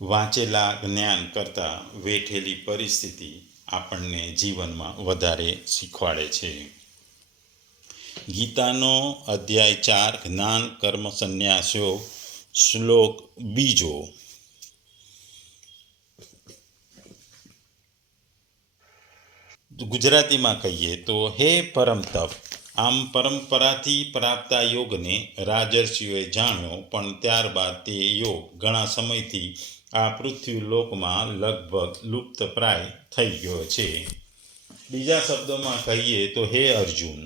વાંચેલા જ્ઞાન કરતાં વેઠેલી પરિસ્થિતિ આપણને જીવનમાં વધારે શીખવાડે છે. ગીતાનો અધ્યાય ચાર, જ્ઞાન, કર્મ સંન્યાસો શ્લોક બીજો. ગુજરાતીમાં કહીએ તો, હે પરમ તપ આમ પરંપરાથી પ્રાપ્ત આ યોગને રાજર્ષિઓએ જાણ્યો, પણ ત્યારબાદ તે યોગ ઘણા સમયથી આ પૃથ્વી લોકમાં લગભગ લુપ્તપ્રાય થઈ ગયો છે. બીજા શબ્દોમાં કહીએ તો, હે અર્જુન,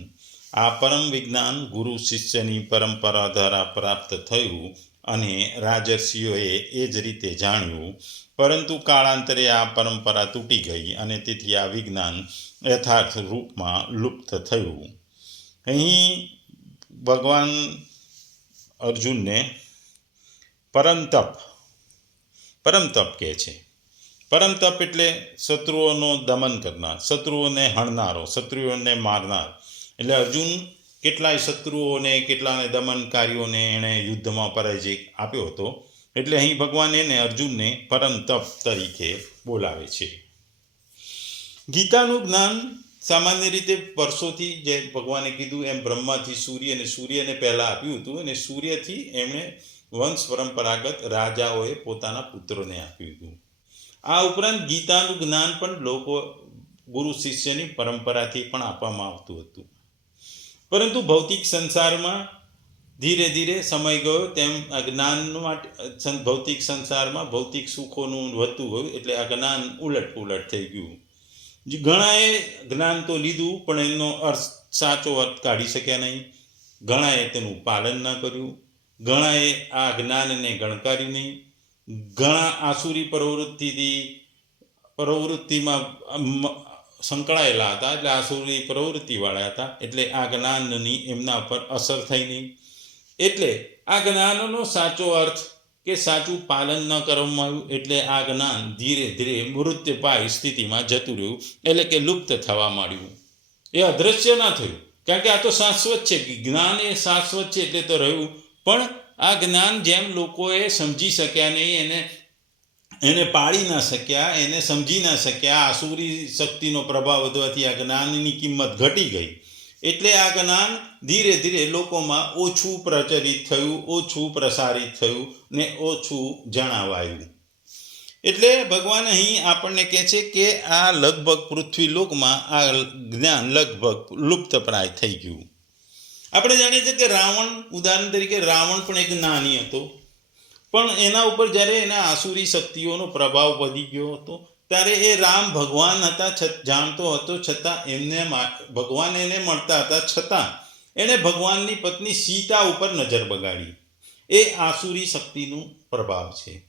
આ પરમ વિજ્ઞાન ગુરુ શિષ્યની પરંપરા દ્વારા પ્રાપ્ત થયું અને રાજર્ષિઓએ એ જ રીતે જાણ્યું. પરંતુ કાળાંતરે આ પરંપરા તૂટી ગઈ અને તેથી આ વિજ્ઞાન યથાર્થ રૂપમાં લુપ્ત થયું. અહીં ભગવાન અર્જુનને પરમતપ પરમતપ કહે છે. પરમતપ એટલે શત્રુઓનો દમન કરનાર, શત્રુઓને હણનારો, શત્રુઓને મારનાર. એટલે અર્જુન કેટલાય શત્રુઓને, કેટલાને દમનકારીઓને એણે યુદ્ધમાં પરાજય આપ્યો હતો. એટલે અહીં ભગવાન એને અર્જુનને પરમ તપ તરીકે બોલાવે છે. ગીતાનું જ્ઞાન સામાન્ય રીતે વર્ષોથી જે ભગવાને કીધું, એમ બ્રહ્માથી સૂર્ય અને સૂર્યને પહેલાં આપ્યું હતું અને સૂર્યથી એમણે વંશ પરંપરાગત રાજાઓએ પોતાના પુત્રોને આપ્યું હતું. આ ઉપરાંત ગીતાનું જ્ઞાન પણ લોકો, ગુરુ શિષ્યની પરંપરાથી પણ આપવામાં આવતું હતું. પરંતુ ભૌતિક સંસારમાં ધીરે ધીરે સમય ગયો, તેમ જ્ઞાન માટે, ભૌતિક સંસારમાં ભૌતિક સુખોનું વધતું ગયું, એટલે આ જ્ઞાન ઉલટ પુલટ થઈ ગયું. ઘણાએ જ્ઞાન તો લીધું, પણ એનો અર્થ સાચો અર્થ કાઢી શક્યા નહીં. ઘણાએ તેનું પાલન ન કર્યું. ઘણાએ આ જ્ઞાનને ગણકારી નહીં. ઘણા આસુરી પ્રવૃત્તિથી, પ્રવૃત્તિમાં સંકળાયેલા હતા, એટલે આસુરી પ્રવૃત્તિવાળા હતા, એટલે આ જ્ઞાનની એમના પર અસર થઈ નહીં. એટલે આ જ્ઞાનનો સાચો અર્થ કે સાચું પાલન ન કરવામાં આવ્યું એટલે આ જ્ઞાન ધીરે ધીરે મૃત્યુપાય સ્થિતિમાં જતું રહ્યું, એટલે કે લુપ્ત થવા માંડ્યું. એ અદૃશ્ય ના થયું, કારણ કે આ તો શાશ્વત છે, જ્ઞાન એ શાશ્વત છે એટલે તો રહ્યું. પણ આ જ્ઞાન જેમ લોકોએ સમજી શક્યા નહીં, એને એને પાળી ના શક્યા, એને સમજી ના શક્યા આસુરી શક્તિનો પ્રભાવ વધવાથી આ જ્ઞાનની કિંમત ઘટી ગઈ. એટલે આ જ્ઞાન ધીરે ધીરે લોકોમાં ઓછું પ્રચલિત થયું, ઓછું પ્રસારિત થયું ને ઓછું જણાવાયું. એટલે ભગવાન અહીં આપણને કહે છે કે આ લગભગ પૃથ્વી લોકમાં આ જ્ઞાન લગભગ લુપ્તપ્રાય થઈ ગયું. આપણે જાણીએ છીએ કે રાવણ, ઉદાહરણ તરીકે રાવણ પણ એક જ્ઞાની હતો. પણ એના ઉપર જ્યારે એના આસુરી શક્તિઓનો પ્રભાવ વધી ગયો હતો ત્યારે એ રામ ભગવાન હતા જાણતો હતો છતાં એમને ભગવાન એને મળતા હતા છતાં એણે ભગવાનની પત્ની સીતા ઉપર નજર બગાડી. એ આસુરી શક્તિનું પ્રભાવ છે.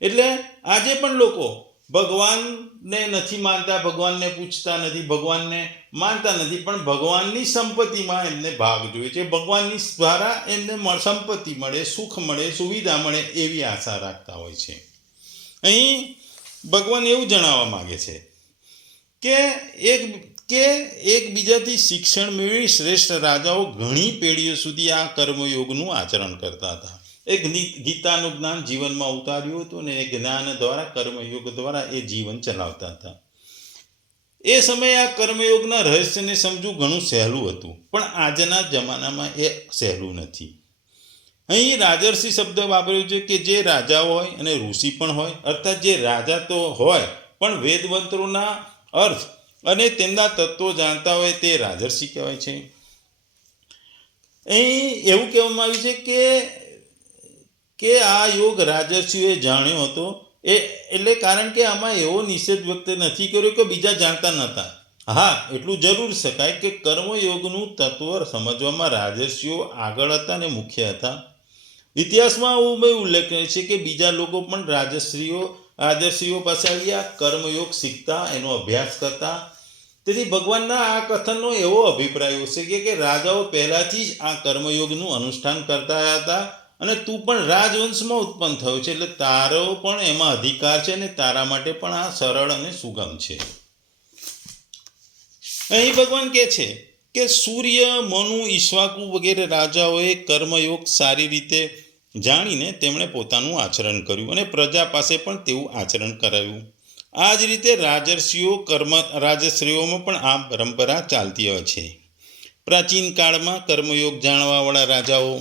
એટલે આજે પણ લોકો ભગવાનને નથી માનતા, ભગવાનને પૂછતા નથી, ભગવાનને માનતા નથી, પણ ભગવાનની સંપત્તિમાં એમને ભાગ જોઈએ છે. ભગવાનની દ્વારા એમને સંપત્તિ મળે, સુખ મળે, સુવિધા મળે એવી આશા રાખતા હોય છે. અહીં ભગવાન એવું જણાવવા માગે છે કે એક કે એકબીજાથી શિક્ષણ મેળવી શ્રેષ્ઠ રાજાઓ ઘણી પેઢીઓ સુધી આ કર્મયોગનું આચરણ કરતા હતા. એ ગીતાનું જ્ઞાન જીવનમાં ઉતાર્યું હતું અને એ જ્ઞાન દ્વારા કર્મયોગ દ્વારા એ જીવન ચલાવતા હતા. એ સમયે આ કર્મયોગના રહસ્યને સમજવું ઘણું સહેલું હતું, પણ આજના જમાનામાં એ સહેલું નથી. અહીં રાજર્ષિ શબ્દ વાપર્યો છે કે જે રાજા હોય અને ઋષિ પણ હોય, અર્થાત જે રાજા તો હોય, પણ વેદમંત્રોના અર્થ અને તેમના તત્વો જાણતા હોય તે રાજર્ષિ કહેવાય છે. અહીં એવું કહેવામાં આવ્યું છે કે કે આ યોગ રાજર્ષિઓએ જાણ્યો હતો, એ એટલે કારણ કે આમાં એવો નિષેધ વ્યક્ત નથી કર્યો કે બીજા જાણતા નહોતા. હા, એટલું જરૂર શકાય કે કર્મયોગનું તત્વ સમજવામાં રાજર્ષિઓ આગળ હતા અને મુખ્ય હતા. ઇતિહાસમાં એવું ઉલ્લેખ છે કે બીજા લોકો પણ રાજશ્રીઓ, આદર્શીઓ પાસે આવ્યા, કર્મયોગ શીખતા, એનો અભ્યાસ કરતા. તેથી ભગવાનના આ કથનનો એવો અભિપ્રાય છે કે રાજાઓ પહેલાંથી જ આ કર્મયોગનું અનુષ્ઠાન કરતા હતા અને તું પણ રાજવંશમાં ઉત્પન્ન થયો છે. એટલે તારો પણ એમાં અધિકાર છે અને તારા માટે પણ આ સરળ અને સુગમ છે. અહીં ભગવાન કહે છે કે સૂર્ય, મનુ, ઈશ્વાકુ વગેરે રાજાઓએ કર્મયોગ સારી રીતે જાણીને તેમણે પોતાનું આચરણ કર્યું અને પ્રજા પાસે પણ તેવું આચરણ કરાયું. આ જ રીતે રાજર્ષિઓ કર્મ રાજશ્રીઓમાં પણ આ પરંપરા ચાલતી હોય છે. પ્રાચીન કાળમાં કર્મયોગ જાણવાવાળા રાજાઓ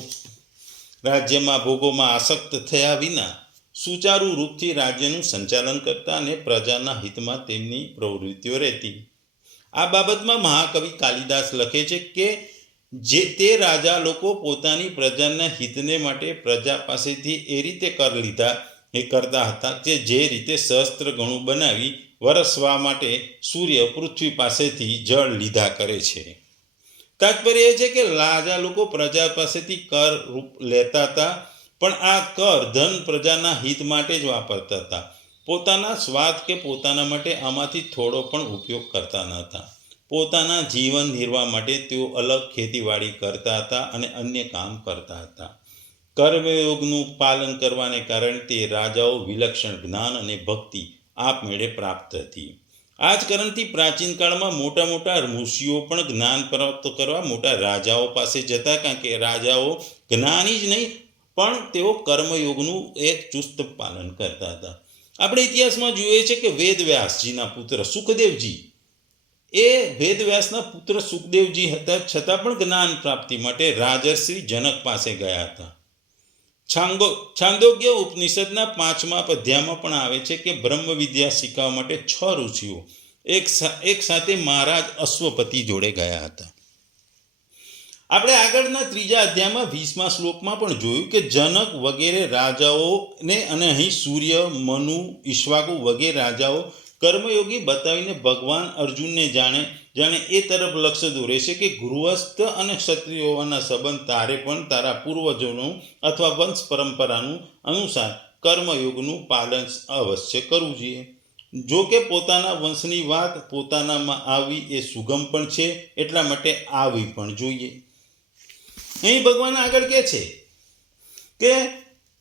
રાજ્યમાં ભોગોમાં આસક્ત થયા વિના સુચારુ રૂપથી રાજ્યનું સંચાલન કરતા અને પ્રજાના હિતમાં તેમની પ્રવૃત્તિઓ રહેતી. આ બાબતમાં મહાકવિ કાલિદાસ લખે છે કે જે તે રાજા લોકો પોતાની પ્રજાના હિતને માટે પ્રજા પાસેથી એ રીતે કર લીધા, એ કરતા હતા કે જે રીતે સહસ્ત્ર ગણું બનાવી વરસવા માટે સૂર્ય પૃથ્વી પાસેથી જળ લીધા કરે છે. તાત્પર્ય એ છે કે રાજા લોકો પ્રજા પાસેથી કર રૂપ લેતા હતા, પણ આ કર ધન પ્રજાના હિત માટે જ વાપરતા હતા. પોતાના સ્વાદ કે પોતાના માટે આમાંથી થોડો પણ ઉપયોગ કરતા ન હતા. પોતાના જીવન નિર્વાહ માટે તેઓ અલગ ખેતીવાડી કરતા હતા અને અન્ય કામ કરતા હતા. કર્મયોગનું પાલન કરવાને કારણે તે રાજાઓ વિલક્ષણ જ્ઞાન અને ભક્તિ આપમેળે પ્રાપ્ત હતી. આ જ કારણથી પ્રાચીન કાળમાં મોટા મોટા ઋષિઓ પણ જ્ઞાન પ્રાપ્ત કરવા મોટા રાજાઓ પાસે જતા, કારણ કે રાજાઓ જ્ઞાની જ નહીં, પણ તેઓ કર્મયોગનું એક ચુસ્ત પાલન કરતા હતા. આપણે ઇતિહાસમાં જોઈએ છે કે વેદવ્યાસજીના પુત્ર સુખદેવજી એ વેદવ્યાસના પુત્ર સુખદેવજી હતા. છતાં પણ જ્ઞાન પ્રાપ્તિ માટે રાજર્ષિ જનક પાસે ગયા હતા. છાંગો, છાંદોગ્ય ઉપનિષદના પાંચમા અધ્યાયમાં પણ આવે છે કે બ્રહ્મ વિદ્યા શીખવા માટે છ ઋષિઓ એક એક સાથે મહારાજ અશ્વપતિ જોડે ગયા હતા. આપણે આગળના ત્રીજા અધ્યાયમાં વીસમા શ્લોકમાં પણ જોયું કે જનક વગેરે રાજાઓને અને અહીં સૂર્ય, મનુ, ઈશ્વાકુ વગેરે રાજાઓ કર્મયોગી બતાવીને ભગવાન અર્જુનને જાણે જાણે એ તરફ લક્ષ્ય દોરે છે કે ગૃહસ્થ અને ક્ષત્રિયોના સંબંધ તારે પણ તારા પૂર્વજોનું અથવા વંશ પરંપરાનું અનુસાર કર્મયોગનું પાલન અવશ્ય કરવું જોઈએ. જો કે પોતાના વંશની વાત પોતાનામાં આવી એ સુગમ પણ છે, એટલા માટે આવી પણ જોઈએ. અહીં ભગવાન આગળ કહે છે કે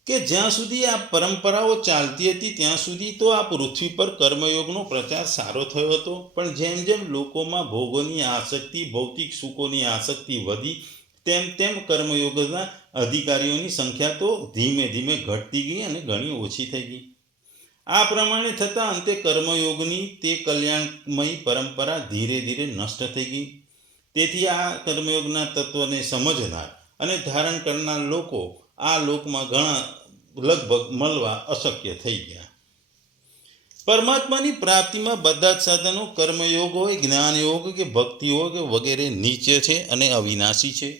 કે જ્યાં સુધી આ પરંપરાઓ ચાલતી હતી, ત્યાં સુધી તો આ પૃથ્વી પર કર્મયોગનો પ્રચાર સારો થયો હતો. પણ જેમ જેમ લોકોમાં ભોગોની આસક્તિ, ભૌતિક સુખોની આસક્તિ વધી, તેમ તેમ કર્મયોગના અધિકારીઓની સંખ્યા તો ધીમે ધીમે ઘટતી ગઈ અને ઘણી ઓછી થઈ ગઈ. આ પ્રમાણે થતાં અંતે કર્મયોગની તે કલ્યાણમય પરંપરા ધીરે ધીરે નષ્ટ થઈ ગઈ. તેથી આ કર્મયોગના તત્વને સમજનાર અને ધારણ કરનાર લોકો આ લોકમાં ઘણા લગભગ મળવા અશક્ય થઈ ગયા. પરમાત્માની પ્રાપ્તિમાં બધા જ સાધનો, કર્મયોગ હોય, જ્ઞાનયોગ કે ભક્તિ યોગ વગેરે નીચે છે અને અવિનાશી છે.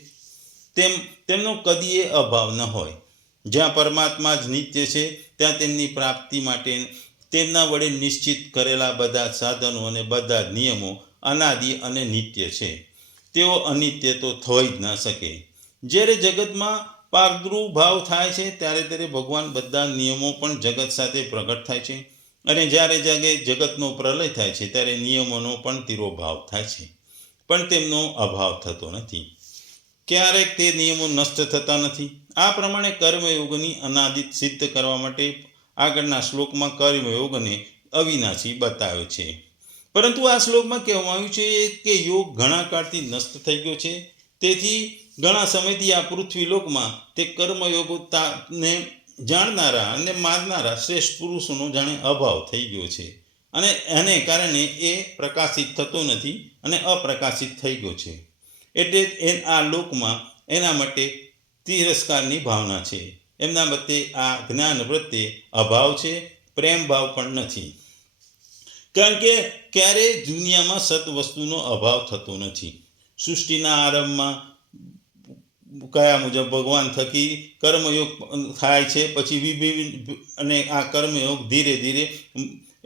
તેમ, તેમનો કદીએ અભાવ ન હોય. જ્યાં પરમાત્મા જ નિત્ય છે, ત્યાં તેમની પ્રાપ્તિ માટે તેમના વડે નિશ્ચિત કરેલા બધા સાધનો અને બધા જ નિયમો અનાદિ અને નિત્ય છે. તેઓ અનિત્ય તો થઈ જ ન શકે. જ્યારે જગતમાં પારદૃભાવ થાય છે, ત્યારે ત્યારે ભગવાન બધા નિયમો પણ જગત સાથે પ્રગટ થાય છે. અને જ્યારે જાગે જગતનો પ્રલય થાય છે, ત્યારે નિયમોનો પણ તિરોભાવ થાય છે. પણ તેમનો અભાવ થતો નથી. ક્યારેક તે નિયમો નષ્ટ થતા નથી. આ પ્રમાણે કર્મયોગની અનાદિત સિદ્ધ કરવા માટે આગળના શ્લોકમાં કર્મયોગને અવિનાશી બતાવ્યો છે. પરંતુ આ શ્લોકમાં કહેવામાં આવ્યું છે કે યોગ ઘણા કાળથી નષ્ટ થઈ ગયો છે. તેથી ઘણા સમયથી આ પૃથ્વી લોકમાં તે કર્મયોગતાને જાણનારા અને માનનારા શ્રેષ્ઠ પુરુષોનો જાણે અભાવ થઈ ગયો છે. અને એને કારણે એ પ્રકાશિત થતો નથી અને અપ્રકાશિત થઈ ગયો છે. એટલે એ આ લોકમાં એના માટે તિરસ્કારની ભાવના છે. એમના મતે આ જ્ઞાન પ્રત્યે અભાવ છે, પ્રેમ ભાવ પણ નથી. કારણ કે ક્યારેય દુનિયામાં સત વસ્તુનો અભાવ થતો નથી. સૃષ્ટિના આરંભમાં કયા મુજબ ભગવાન થકી કર્મયોગ થાય છે, પછી વિભિન્ન અને આ કર્મયોગ ધીરે ધીરે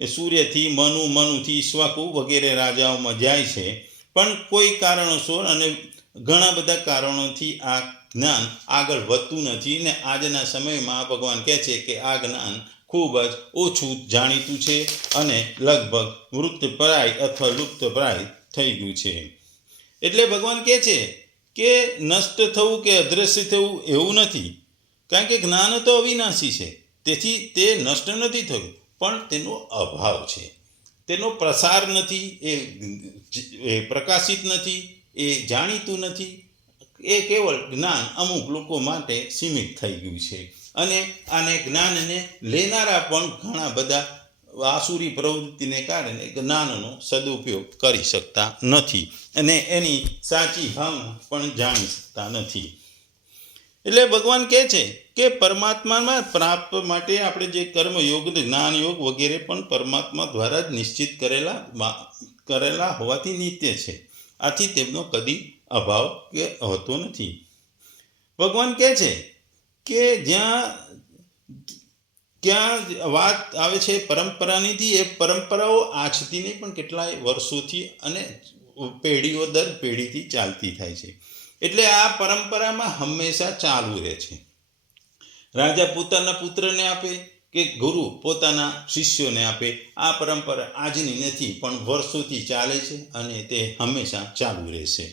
સૂર્યથી મનુ મનુથી ઈશ્વાકુ વગેરે રાજાઓમાં જાય છે. પણ કોઈ કારણોસર અને ઘણા બધા કારણોથી આ જ્ઞાન આગળ વધતું નથી ને આજના સમયમાં ભગવાન કહે છે કે આ જ્ઞાન ખૂબ જ ઓછું જાણીતું છે અને લગભગ મૃતપ્રાય અથવા લુપ્તપ્રાય થઈ ગયું છે. એટલે ભગવાન કહે છે કે નષ્ટ થવું કે અદ્રશ્ય થવું એવું નથી. કારણ કે જ્ઞાન તો અવિનાશી છે. તેથી તે નષ્ટ નથી થયું. પણ તેનો અભાવ છે. તેનો પ્રસાર નથી. એ પ્રકાશિત નથી. એ જાણીતું નથી. એ કેવળ જ્ઞાન અમુક લોકો માટે સીમિત થઈ ગયું છે. અને આને જ્ઞાનને લેનારા પણ ઘણા બધા આસુરી પ્રવૃત્તિને કારણે જ્ઞાનનો સદુપયોગ કરી શકતા નથી અને એની સાચી ભાવના પણ જાણી શકતા નથી. એટલે ભગવાન કહે છે કે પરમાત્મામાં પ્રાપ્ત માટે આપણે જે કર્મયોગ જ્ઞાન યોગ વગેરે પણ પરમાત્મા દ્વારા જ નિશ્ચિત કરેલા કરેલા હોવાથી નિત્ય છે. આથી તેમનો કદી અભાવ કે હોતો નથી. ભગવાન કહે છે કે જ્યાં ક્યાં વાત આવે છે પરંપરાનીથી, એ પરંપરાઓ આજથી નહીં પણ કેટલાય વર્ષોથી અને પેઢીઓ દર પેઢીથી ચાલતી થાય છે. એટલે આ પરંપરામાં હંમેશા ચાલુ રહે છે. રાજા પોતાના પુત્રને આપે કે ગુરુ પોતાના શિષ્યોને આપે, આ પરંપરા આજની નથી, પણ વર્ષોથી ચાલે છે અને તે હંમેશા ચાલુ રહેશે.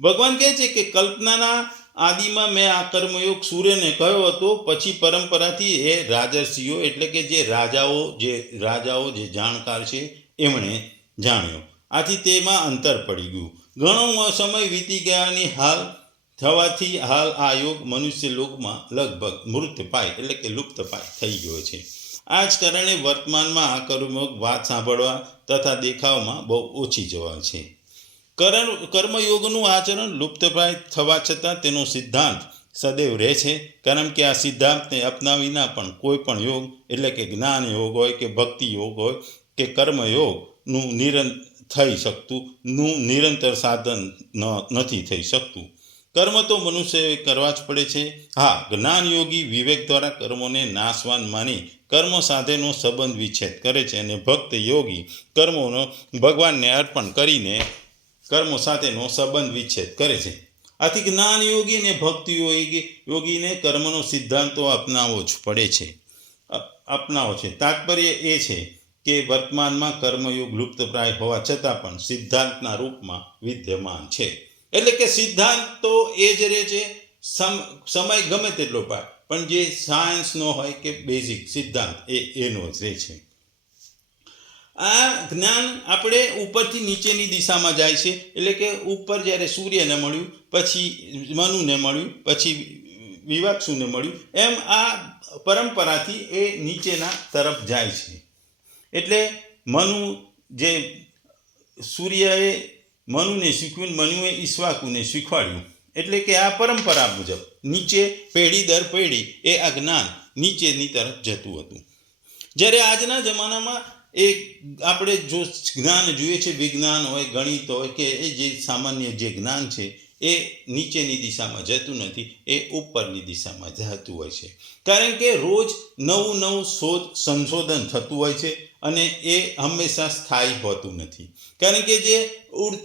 ભગવાન કહે છે કે કલ્પનાના આદિમાં મેં આ કર્મયોગ સૂર્યને કહ્યો હતો, પછી પરંપરાથી એ રાજર્ષિઓ, એટલે કે જે રાજાઓ જે રાજાઓ, જે જાણકાર છે, એમણે જાણ્યો. આથી તેમાં અંતર પડી ગયું. ઘણો સમય વીતી ગયાની હાલ થવાથી હાલ આ યોગ મનુષ્ય લોકમાં લગભગ મૃત પાય, એટલે કે લુપ્ત પાય થઈ ગયો છે. આ જ કારણે વર્તમાનમાં આ કર્મયોગ વાત સાંભળવા તથા દેખાવમાં બહુ ઓછી જવાય છે. કર્મયોગનું આચરણ લુપ્તપ્રાય થવા છતાં તેનો સિદ્ધાંત સદૈવ રહે છે. કારણ કે આ સિદ્ધાંતને અપનાવીના પણ કોઈ પણ યોગ, એટલે કે જ્ઞાન યોગ હોય કે ભક્તિ યોગ હોય, કે કર્મયોગનું નિરંત થઈ શકતું, નું નિરંતર સાધન નથી થઈ શકતું. કર્મ તો મનુષ્યએ કરવા જ પડે છે. હા જ્ઞાન યોગી વિવેક દ્વારા કર્મોને નાશવાન માની કર્મ સાથેનો સંબંધ વિચ્છેદ કરે છે અને ભક્ત યોગી કર્મોનો ભગવાનને અર્પણ કરીને કર્મો સાથેનો સંબંધ વિચ્છેદ કરે છે. આથી જ્ઞાન યોગી અને ભક્તિ યોગી યોગીને કર્મનો સિદ્ધાંતો અપનાવવો જ પડે છે. અપનાવો છે. તાત્પર્ય એ છે કે વર્તમાનમાં કર્મયોગ લુપ્તપ્રાય હોવા છતાં પણ સિદ્ધાંતના રૂપમાં વિદ્યમાન છે. એટલે કે સિદ્ધાંત તો એ જ રહે છે, સમ- સમય ગમે તેટલો પાય પણ જે સાયન્સનો હોય કે બેઝિક સિદ્ધાંત એ એનો જ રહે છે. આ જ્ઞાન આપણે ઉપરથી નીચેની દિશામાં જાય છે. એટલે કે ઉપર જ્યારે સૂર્યને મળ્યું, પછી મનુને મળ્યું, પછી વિવાક્ષુને મળ્યું, એમ આ પરંપરાથી એ નીચેના તરફ જાય છે. એટલે મનુ જે સૂર્યએ મનુને શીખવ્યું, મનુએ ઈશ્વાકુને શીખવાડ્યું. એટલે કે આ પરંપરા મુજબ નીચે પેઢી દર પેઢી એ આ જ્ઞાન નીચેની તરફ જતું હતું. જ્યારે આજના જમાનામાં એ આપણે જો જ્ઞાન જોઈએ છે, વિજ્ઞાન હોય, ગણિત હોય કે એ જે સામાન્ય જે જ્ઞાન છે, એ નીચેની દિશામાં જતું નથી, એ ઉપરની દિશામાં જતું હોય છે. કારણ કે રોજ નવું નવું શોધ, સંશોધન થતું હોય છે અને એ હંમેશા સ્થાયી હોતું નથી. કારણ કે જે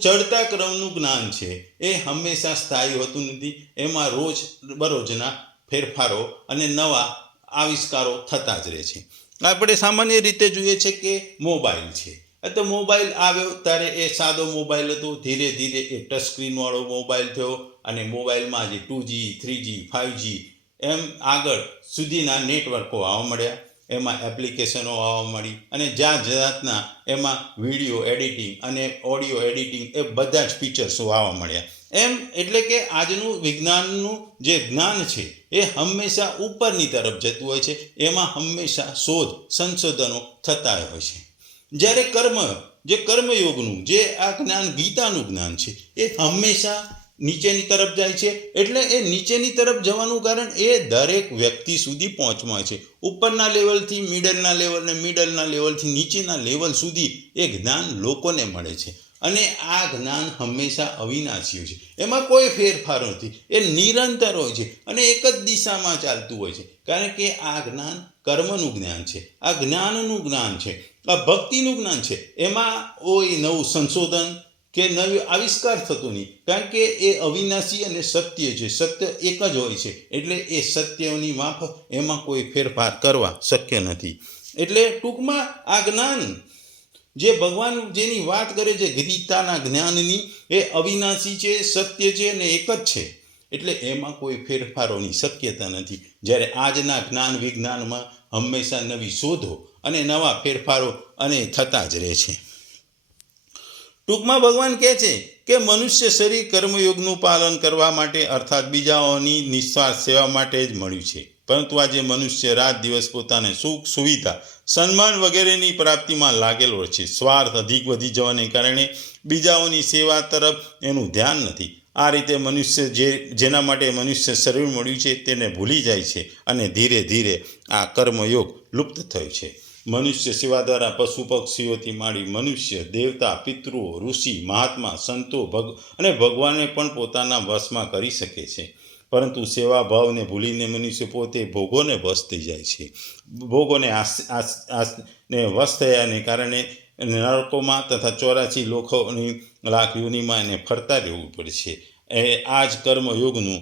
ચડતા ક્રમનું જ્ઞાન છે, એ હંમેશા સ્થાયી હોતું નથી. એમાં રોજ બરોજના ફેરફારો અને નવા આવિષ્કારો થતા જ રહે છે. આપણે સામાન્ય રીતે જોઈએ છે કે મોબાઈલ છે. તો મોબાઈલ આવ્યો ત્યારે એ સાદો મોબાઈલ હતો. ધીરે ધીરે એ ટચ સ્ક્રીનવાળો મોબાઈલ થયો અને મોબાઈલમાં જે two G, three G five G એમ આગળ સુધીના નેટવર્કો આવવા મળ્યા. એમાં એપ્લિકેશનો આવવા મળી અને જાત જાતના એમાં વીડિયો એડિટિંગ અને ઓડિયો એડિટિંગ એ બધા જ ફીચર્સો આવવા મળ્યા. એમ એટલે કે આજનું વિજ્ઞાનનું જે જ્ઞાન છે, એ હંમેશા ઉપરની તરફ જતું હોય છે. એમાં હંમેશા શોધ, સંશોધનો થતા હોય છે. જ્યારે કર્મ, જે કર્મયોગનું, જે આ જ્ઞાન, ગીતાનું જ્ઞાન છે, એ હંમેશા નીચેની તરફ જાય છે. એટલે એ નીચેની તરફ જવાનું કારણ એ દરેક વ્યક્તિ સુધી પહોંચમાં છે. ઉપરના લેવલથી મિડલના લેવલ ને મિડલના લેવલથી નીચેના લેવલ સુધી એ જ્ઞાન લોકોને મળે છે. અને આ જ્ઞાન હંમેશા અવિનાશી છે. એમાં કોઈ ફેરફાર નથી. એ નિરંતર હોય છે અને એક જ દિશામાં ચાલતું હોય છે. કારણ કે આ જ્ઞાન કર્મનું જ્ઞાન છે. આ જ્ઞાનનું જ્ઞાન છે. આ ભક્તિનું જ્ઞાન છે. એમાં કોઈ નવું સંશોધન કે નવી આવિષ્કાર થતો નહીં. કારણ કે એ અવિનાશી અને સત્ય છે. સત્ય એક જ હોય છે. એટલે એ સત્યની માફક એમાં કોઈ ફેરફાર કરવા શક્ય નથી. એટલે ટૂંકમાં આ જ્ઞાન જે ભગવાન જેની વાત કરે છે, ગીતાના જ્ઞાનની, એ અવિનાશી છે, સત્ય છે અને એક જ છે. એટલે એમાં કોઈ ફેરફારોની શક્યતા નથી. જ્યારે આજના જ્ઞાન વિજ્ઞાનમાં હંમેશા નવી શોધો અને નવા ફેરફારો અને થતા જ રહે છે. ટૂંકમાં ભગવાન કહે છે કે મનુષ્ય શરીર કર્મયોગનું પાલન કરવા માટે અર્થાત બીજાઓની નિસ્વાર્થ સેવા માટે જ મળ્યું છે. પરંતુ આજે મનુષ્ય રાત દિવસ પોતાને સુખ, સુવિધા, સન્માન વગેરેની પ્રાપ્તિમાં લાગેલો છે. સ્વાર્થ અધિક વધી જવાને કારણે બીજાઓની સેવા તરફ એનું ધ્યાન નથી. આ રીતે મનુષ્ય જે, જેના માટે મનુષ્ય શરીર મળ્યું છે તેને ભૂલી જાય છે અને ધીરે ધીરે આ કર્મયોગ લુપ્ત થયો છે. મનુષ્ય સેવા દ્વારા પશુ પક્ષીઓથી માંડી મનુષ્ય, દેવતા, પિતૃઓ, ઋષિ, મહાત્મા, સંતો, ભગ, અને ભગવાનને પણ પોતાના વશમાં કરી શકે છે. પરંતુ સેવા ભાવને ભૂલીને મનુષ્ય પોતે ભોગોને વશ થઈ જાય છે. ભોગોને આસ ને વશ થયાને કારણે નરકોમાં તથા ચોરાસી લોકોની લાખ યોનિમાં એને ફરતા રહેવું પડે છે એ આ જ કર્મયોગનું